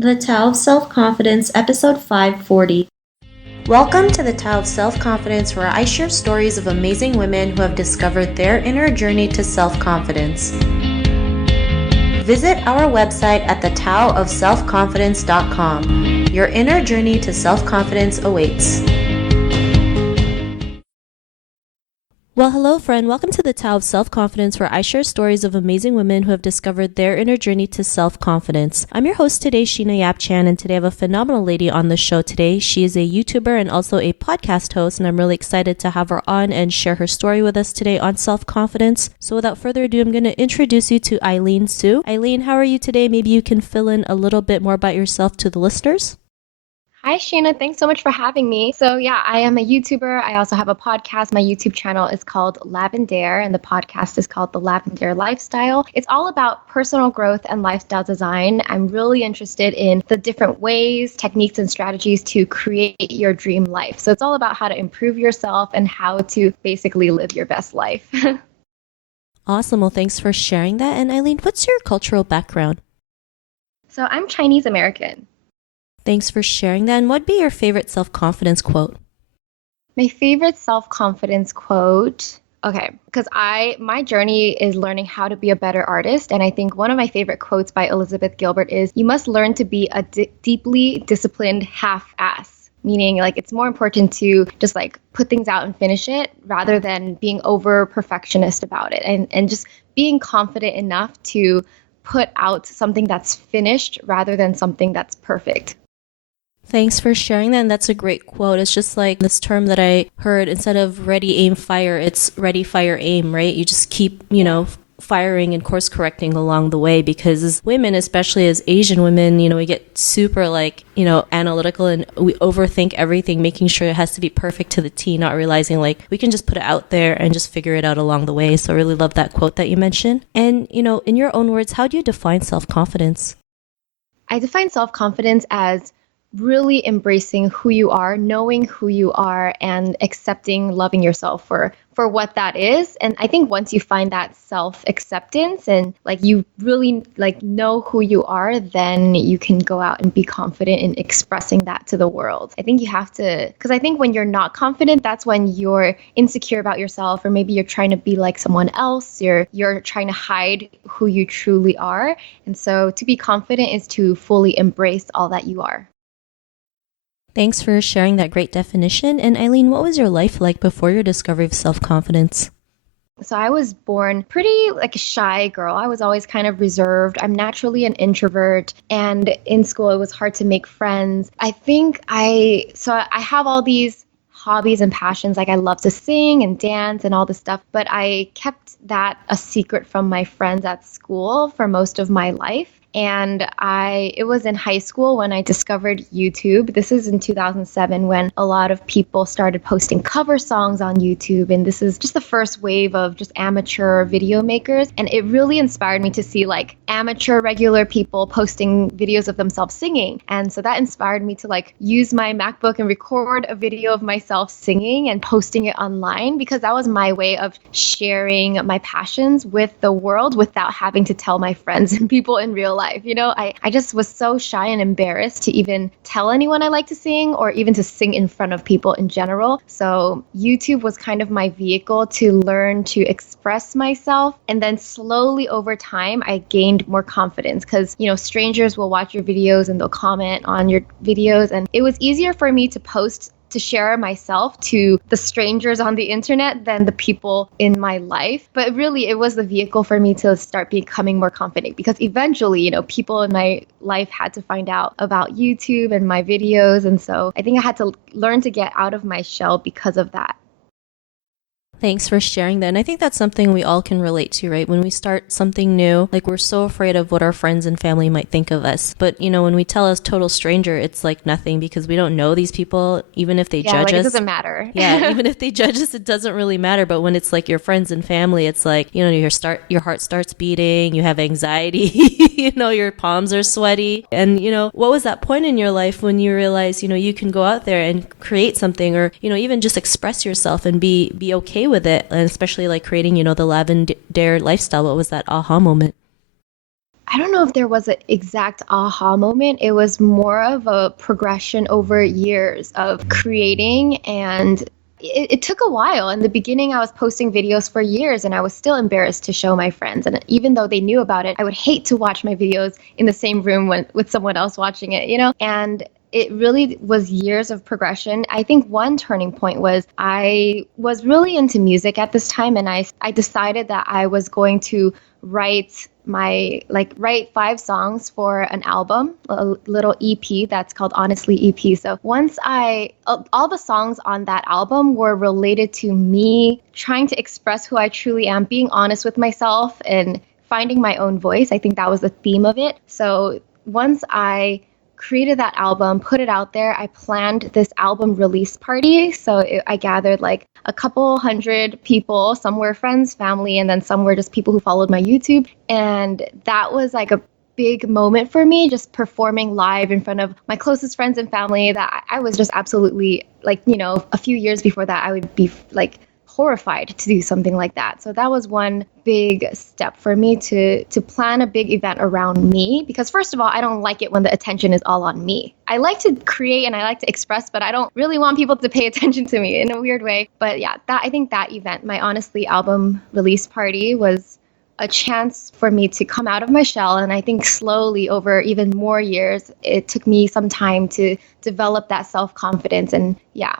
The Tao of Self-Confidence, episode 540. Welcome to the Tao of Self-Confidence, where I share stories of amazing women who have discovered their inner journey to self-confidence. Visit our website at thetaoofselfconfidence.com. Your inner journey to self-confidence awaits. Well, hello, friend. Welcome to the Tao of Self-Confidence, where I share stories of amazing women who have discovered their inner journey to self-confidence. I'm your host today, Sheena Yap-Chan, and today I have a phenomenal lady on the show today. She is a YouTuber and also a podcast host, and I'm really excited to have her on and share her story with us today on self-confidence. So without further ado, I'm going to introduce you to Aileen Xu. Aileen, how are you today? Maybe you can fill in a little bit more about yourself to the listeners. Hi, Shayna. Thanks so much for having me. So I am a YouTuber. I also have a podcast. My YouTube channel is called Lavendaire, and the podcast is called the Lavendaire Lifestyle. It's all about personal growth and lifestyle design. I'm really interested in the different ways, techniques, and strategies to create your dream life. So it's all about how to improve yourself and how to basically live your best life. Awesome. Well, thanks for sharing that. And Aileen, what's your cultural background? So I'm Chinese American. Thanks for sharing that. And what'd be your favorite self-confidence quote? My favorite self-confidence quote, okay, because my journey is learning how to be a better artist. And I think one of my favorite quotes by Elizabeth Gilbert is, "You must learn to be a deeply disciplined half-ass." Meaning, like, it's more important to just like put things out and finish it rather than being over perfectionist about it, and just being confident enough to put out something that's finished rather than something that's perfect. Thanks for sharing that. And that's a great quote. It's just like this term that I heard, instead of ready, aim, fire, it's ready, fire, aim, right? You just keep, firing and course correcting along the way, because as women, especially as Asian women, we get super analytical, and we overthink everything, making sure it has to be perfect to the T, not realizing we can just put it out there and just figure it out along the way. So I really love that quote that you mentioned. And, in your own words, how do you define self-confidence? I define self-confidence as really embracing who you are, knowing who you are, and accepting, loving yourself for what that is. And I think once you find that self-acceptance and you really know who you are, then you can go out and be confident in expressing that to the world. I think you have to, because I think when you're not confident, that's when you're insecure about yourself, or maybe you're trying to be like someone else. You're trying to hide who you truly are. And so to be confident is to fully embrace all that you are. Thanks for sharing that great definition. And Aileen, what was your life like before your discovery of self-confidence? So I was born pretty a shy girl. I was always kind of reserved. I'm naturally an introvert, and in school it was hard to make friends. I have all these hobbies and passions. I love to sing and dance and all this stuff, but I kept that a secret from my friends at school for most of my life. And it was in high school when I discovered YouTube. This is in 2007 when a lot of people started posting cover songs on YouTube. And this is just the first wave of just amateur video makers. And it really inspired me to see amateur regular people posting videos of themselves singing. And so that inspired me to use my MacBook and record a video of myself singing and posting it online, because that was my way of sharing my passions with the world without having to tell my friends and people in real life. I just was so shy and embarrassed to even tell anyone I like to sing, or even to sing in front of people in general. So YouTube was kind of my vehicle to learn to express myself. And then slowly over time, I gained more confidence, because, strangers will watch your videos and they'll comment on your videos. And it was easier for me to share myself to the strangers on the internet than the people in my life. But really, it was the vehicle for me to start becoming more confident, because eventually, people in my life had to find out about YouTube and my videos. And so I think I had to learn to get out of my shell because of that. Thanks for sharing that. And I think that's something we all can relate to, right? When we start something new, we're so afraid of what our friends and family might think of us. But, when we tell a total stranger, it's like nothing, because we don't know these people, even if they judge us. It doesn't matter. Yeah, even if they judge us, it doesn't really matter. But when it's your friends and family, it's your heart starts beating, you have anxiety, your palms are sweaty. And, what was that point in your life when you realize, you can go out there and create something, or, even just express yourself and be okay with it, and especially creating, the Lavendaire lifestyle? What was that aha moment? I don't know if there was an exact aha moment. It was more of a progression over years of creating, and it took a while. In the beginning, I was posting videos for years and I was still embarrassed to show my friends. And even though they knew about it, I would hate to watch my videos in the same room with someone else watching it, you know? And it really was years of progression. I think one turning point was I was really into music at this time, and I decided that I was going to write 5 songs for an album, a little EP that's called Honestly EP. So once all the songs on that album were related to me trying to express who I truly am, being honest with myself and finding my own voice. I think that was the theme of it. So once I created that album, put it out there, I planned this album release party. So I gathered like a couple hundred people. Some were friends, family, and then some were just people who followed my YouTube. And that was like a big moment for me, just performing live in front of my closest friends and family, that I was just absolutely like, you know, a few years before that, I would be like horrified to do something like that. So that was one big step for me to plan a big event around me, because first of all, I don't like it when the attention is all on me. I like to create and I like to express, but I don't really want people to pay attention to me in a weird way. But yeah, I think that event, my Honestly album release party, was a chance for me to come out of my shell. And I think slowly, over even more years, it took me some time to develop that self-confidence. And yeah.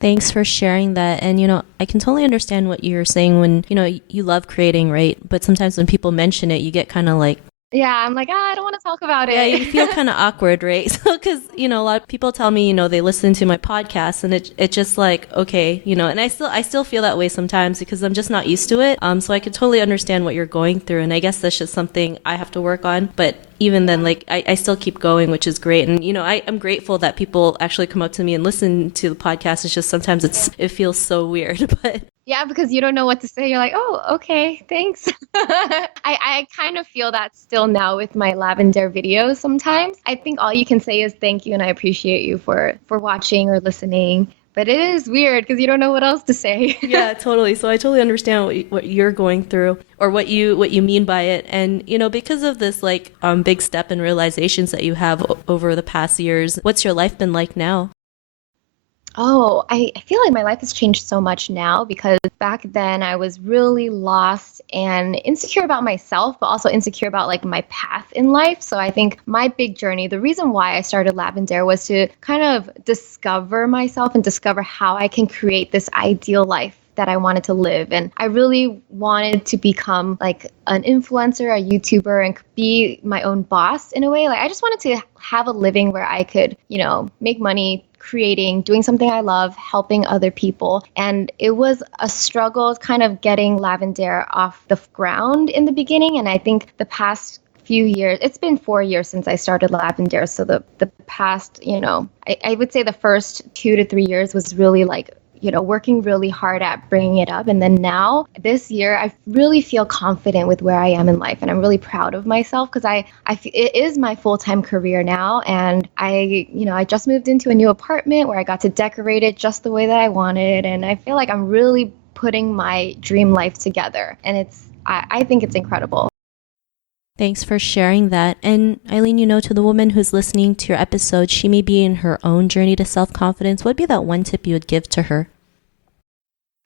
Thanks for sharing that. And, I can totally understand what you're saying when, you love creating, right? But sometimes when people mention it, you get kind of like, yeah, I'm like, I don't want to talk about it. Yeah, you feel kind of awkward, right? So, because, a lot of people tell me, they listen to my podcast and it just like, okay, and I still feel that way sometimes because I'm just not used to it. So I can totally understand what you're going through. And I guess that's just something I have to work on. But even then, like, I still keep going, which is great. And, I'm grateful that people actually come up to me and listen to the podcast. It's just sometimes it feels so weird, but yeah, because you don't know what to say. You're like, oh, okay, thanks. I kind of feel that still now with my Lavendaire videos sometimes. I think all you can say is thank you and I appreciate you for watching or listening. But it is weird because you don't know what else to say. Yeah, totally. So I totally understand what you're going through or what you mean by it. And, because of this like big step in realizations that you have over the past years, what's your life been like now? Oh, I feel like my life has changed so much now, because back then I was really lost and insecure about myself, but also insecure about like my path in life. So I think my big journey, the reason why I started Lavendaire, was to kind of discover myself and discover how I can create this ideal life that I wanted to live. And I really wanted to become like an influencer, a YouTuber, and be my own boss in a way. Like I just wanted to have a living where I could, make money, creating, doing something I love, helping other people. And it was a struggle kind of getting Lavendaire off the ground in the beginning. And I think the past few years, it's been 4 years since I started Lavendaire. So the past, I would say the first 2 to 3 years was really like, working really hard at bringing it up. And then now this year, I really feel confident with where I am in life. And I'm really proud of myself because it is my full-time career now. And I just moved into a new apartment where I got to decorate it just the way that I wanted. And I feel like I'm really putting my dream life together. And I think it's incredible. Thanks for sharing that. And Aileen, to the woman who's listening to your episode, she may be in her own journey to self-confidence. What would be that one tip you would give to her?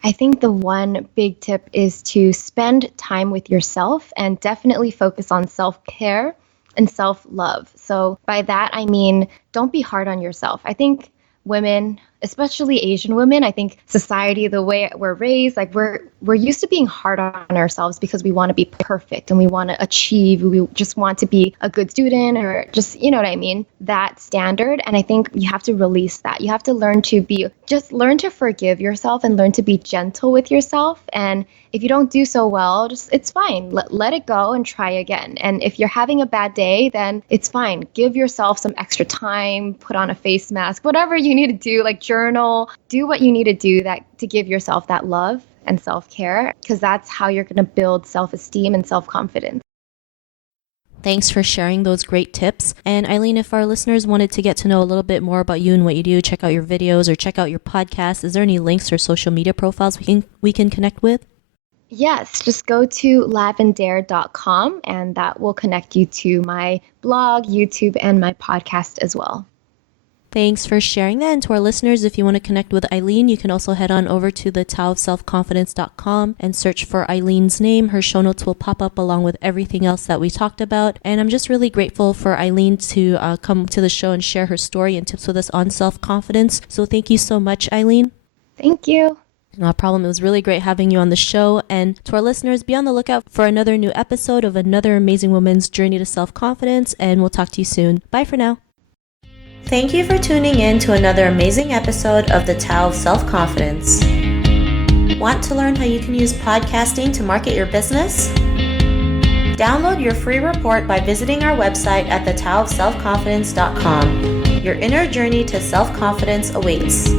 I think the one big tip is to spend time with yourself and definitely focus on self-care and self-love. So by that, I mean, don't be hard on yourself. I think women, especially Asian women, I think society, the way we're raised, like we're used to being hard on ourselves because we want to be perfect and we want to achieve. We just want to be a good student or just, what I mean, that standard. And I think you have to release that. You have to learn to forgive yourself and learn to be gentle with yourself. And if you don't do so well, it's fine. Let it go and try again. And if you're having a bad day, then it's fine. Give yourself some extra time, put on a face mask, whatever you need to do, like journal, do what you need to do to give yourself that love and self-care, because that's how you're going to build self-esteem and self-confidence. Thanks for sharing those great tips. And Aileen, if our listeners wanted to get to know a little bit more about you and what you do, check out your videos or check out your podcast, is there any links or social media profiles we can connect with? Yes, just go to lavendaire.com and that will connect you to my blog, YouTube, and my podcast as well. Thanks for sharing that. And to our listeners, if you want to connect with Aileen, you can also head on over to the taoofselfconfidence.com and search for Aileen's name. Her show notes will pop up along with everything else that we talked about. And I'm just really grateful for Aileen to come to the show and share her story and tips with us on self-confidence. So thank you so much, Aileen. Thank you. No problem. It was really great having you on the show. And to our listeners, be on the lookout for another new episode of another amazing woman's journey to self-confidence. And we'll talk to you soon. Bye for now. Thank you for tuning in to another amazing episode of the Tao of Self-Confidence. Want to learn how you can use podcasting to market your business? Download your free report by visiting our website at thetaoofselfconfidence.com. Your inner journey to self-confidence awaits.